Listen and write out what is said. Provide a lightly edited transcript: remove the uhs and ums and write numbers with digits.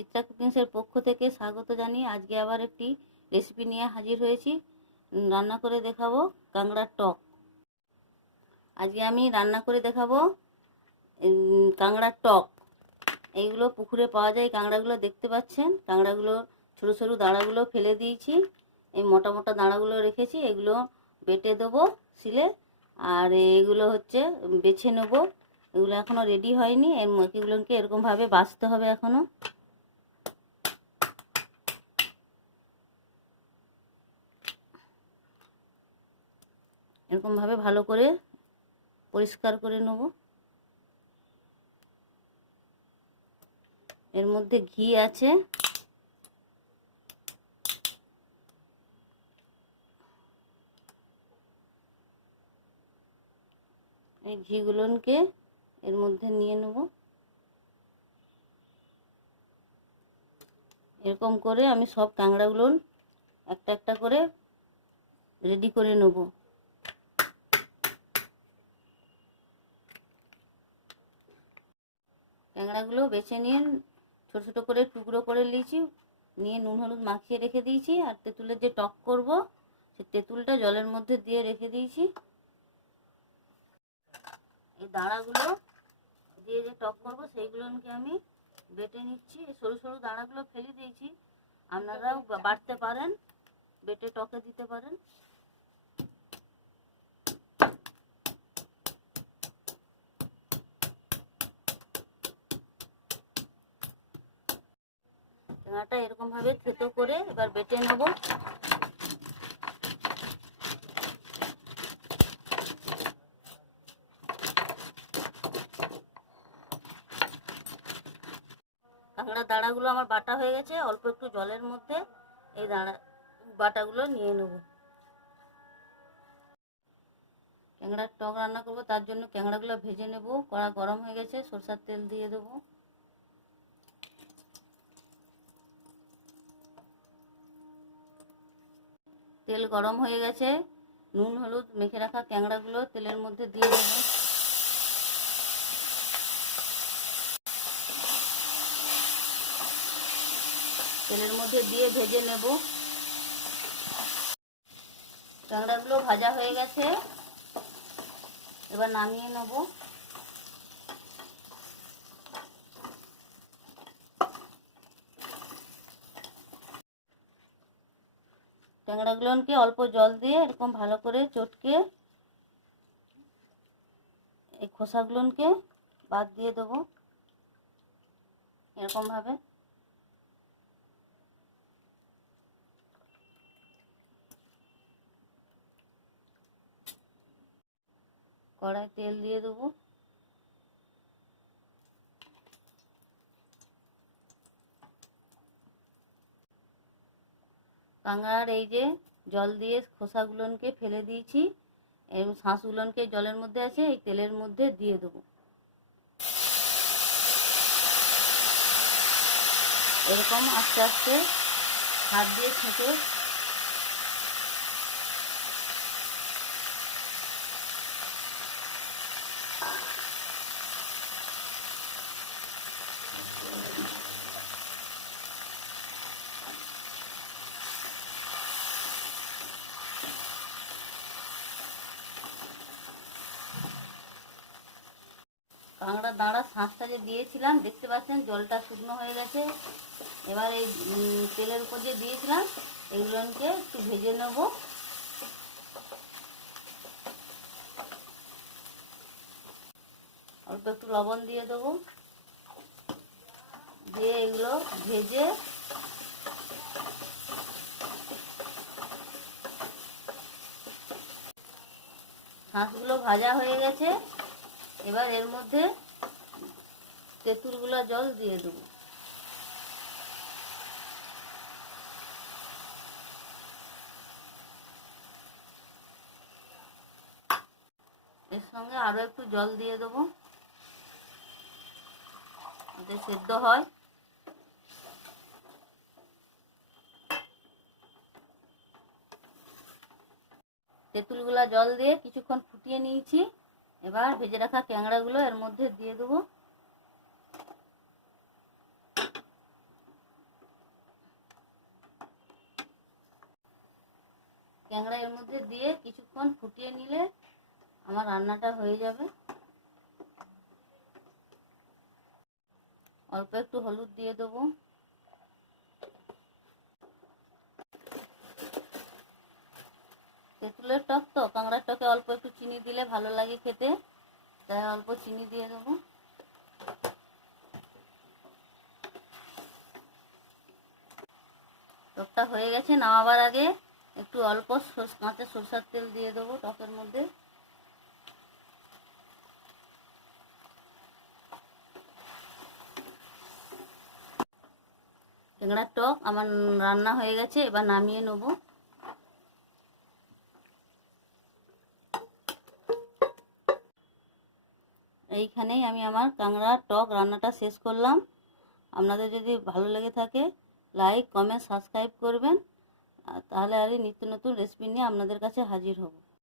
চিত্রা কুকিংসের পক্ষ থেকে স্বাগত জানিয়ে আজকে আবার একটি রেসিপি নিয়ে হাজির হয়েছি। রান্না করে দেখাবো কাঁকড়ার টক। আজকে আমি রান্না করে দেখাবো কাঁকড়ার টক। এইগুলো পুকুরে পাওয়া যায়, কাঁকড়াগুলো দেখতে পাচ্ছেন। কাঁকড়াগুলো ছোটো ছোটো দাঁড়াগুলো ফেলে দিয়েছি, এই মোটা মোটা দাঁড়াগুলো রেখেছি। এগুলো বেটে দেবো শিলে, আর এগুলো হচ্ছে বেছে নেবো। এগুলো এখনও রেডি হয়নি, এগুলোকে এরকমভাবে বাছতে হবে। এখনও এরকমভাবে ভালো করে পরিষ্কার করে নেব। এর মধ্যে ঘি আছে, এই ঘিগুলোকে এর মধ্যে নিয়ে নেব। এরকম করে আমি সব কাঁকড়াগুলো একটা একটা করে রেডি করে নেব। কাঁকড়াগুলো বেছে নিয়ে ছোট ছোট করে টুকরো করে নিয়েছি, নিয়ে নুন হলুদ মাখিয়ে রেখে দিয়েছি। আর তেঁতুলের যে টক করব, সে তেঁতুলটা জলের মধ্যে দিয়ে রেখে দিয়েছি। এই দাঁড়াগুলো দিয়ে যে টক করব, সেইগুলোকে আমি বেটে নিচ্ছি। সরু সরু দাঁড়াগুলো ফেলে দিয়েছি, আপনারাও বাটতে পারেন, বেটে টকে দিতে পারেন। কাঁকড়াটা এরকম ভাবে থেতো করে এবার বেটে নেব। কাঁকড়ার দাঁড়াগুলো আমার বাটা হয়ে গেছে। অল্প একটু জলের মধ্যে এই বাটাগুলো নিয়ে নেব। কাঁকড়ার টক রান্না করব, তার জন্য কাঁকড়াগুলো ভেজে নেব। কড়া গরম হয়ে গেছে, সরষের তেল দিয়ে দেবো। তেল গরম হয়ে গেছে, নুন হলুদ মেখে রাখা কাঁকড়াগুলো তেলের মধ্যে দিয়ে দেবো। তেলের মধ্যে দিয়ে ভেজে নেব। কাঁকড়াগুলো ভাজা হয়ে গেছে, এবার নামিয়ে নেব। কাঁকড়াগুলোকে অল্প জল দিয়ে এরকম ভালো করে চটকে এই খোসাগুলোকে বাদ দিয়ে দেবো এরকম ভাবে। কড়াই তেল দিয়ে দেবো। কাঁকড়ার এই যে জল দিয়ে খোসাগুলোকে ফেলে দিয়েছি, এই শাঁসগুলোকে জলের মধ্যে আছে, এই তেলের মধ্যে দিয়ে দেবো। এরকম আস্তে আস্তে হাত দিয়ে ছেঁকে কাঁকড়ার দাঁড়া শাঁসটা যে দিয়েছিলাম, দেখতে পাচ্ছেন জলটা শুকনো হয়ে গেছে। এবার এই তেলের উপর যে দিয়েছিলাম, এগুলোকে একটু ভেজে নেব। অল্প একটু লবণ দিয়ে দেবো, দিয়ে এগুলো ভেজে শাঁসগুলো ভাজা হয়ে গেছে। এবার এর মধ্যে তেঁতুলগুলো জল দিয়ে দেবো। এর সঙ্গে আরো একটু জল দিয়ে দেবো, যাতে সেদ্ধ হয়। তেঁতুলগুলা জল দিয়ে কিছুক্ষণ ফুটিয়ে নিয়েছি। এবার ভেজে রাখা ক্যাংড়াগুলো এর মধ্যে দিয়ে দেবো। ট্যাংরা এর মধ্যে দিয়ে কিছুক্ষণ ফুটিয়ে নিলে আমার রান্নাটা হয়ে যাবে। অল্প একটু হলুদ দিয়ে দেবো। তেঁতুলের টক তো, কাঁকড়ার টকে অল্প একটু চিনি দিলে ভালো লাগে খেতে, তাই অল্প চিনি দিয়ে দেবো। টকটা হয়ে গেছে, নামাবার আগে একটু অল্প কাঁচা সরষের তেল দিয়ে দেবো টকের মধ্যে। ট্যাংরার টক আমার রান্না হয়ে গেছে, এবার নামিয়ে নেব। এইখানেই আমি আমার কাঁকড়ার টক রান্নাটা শেষ করলাম। আপনাদের যদি ভালো লেগে থাকে লাইক, কমেন্ট, সাবস্ক্রাইব করবেন, তাহলে আর নিত্য নতুন রেসিপি নিয়ে আপনাদের কাছে হাজির হব।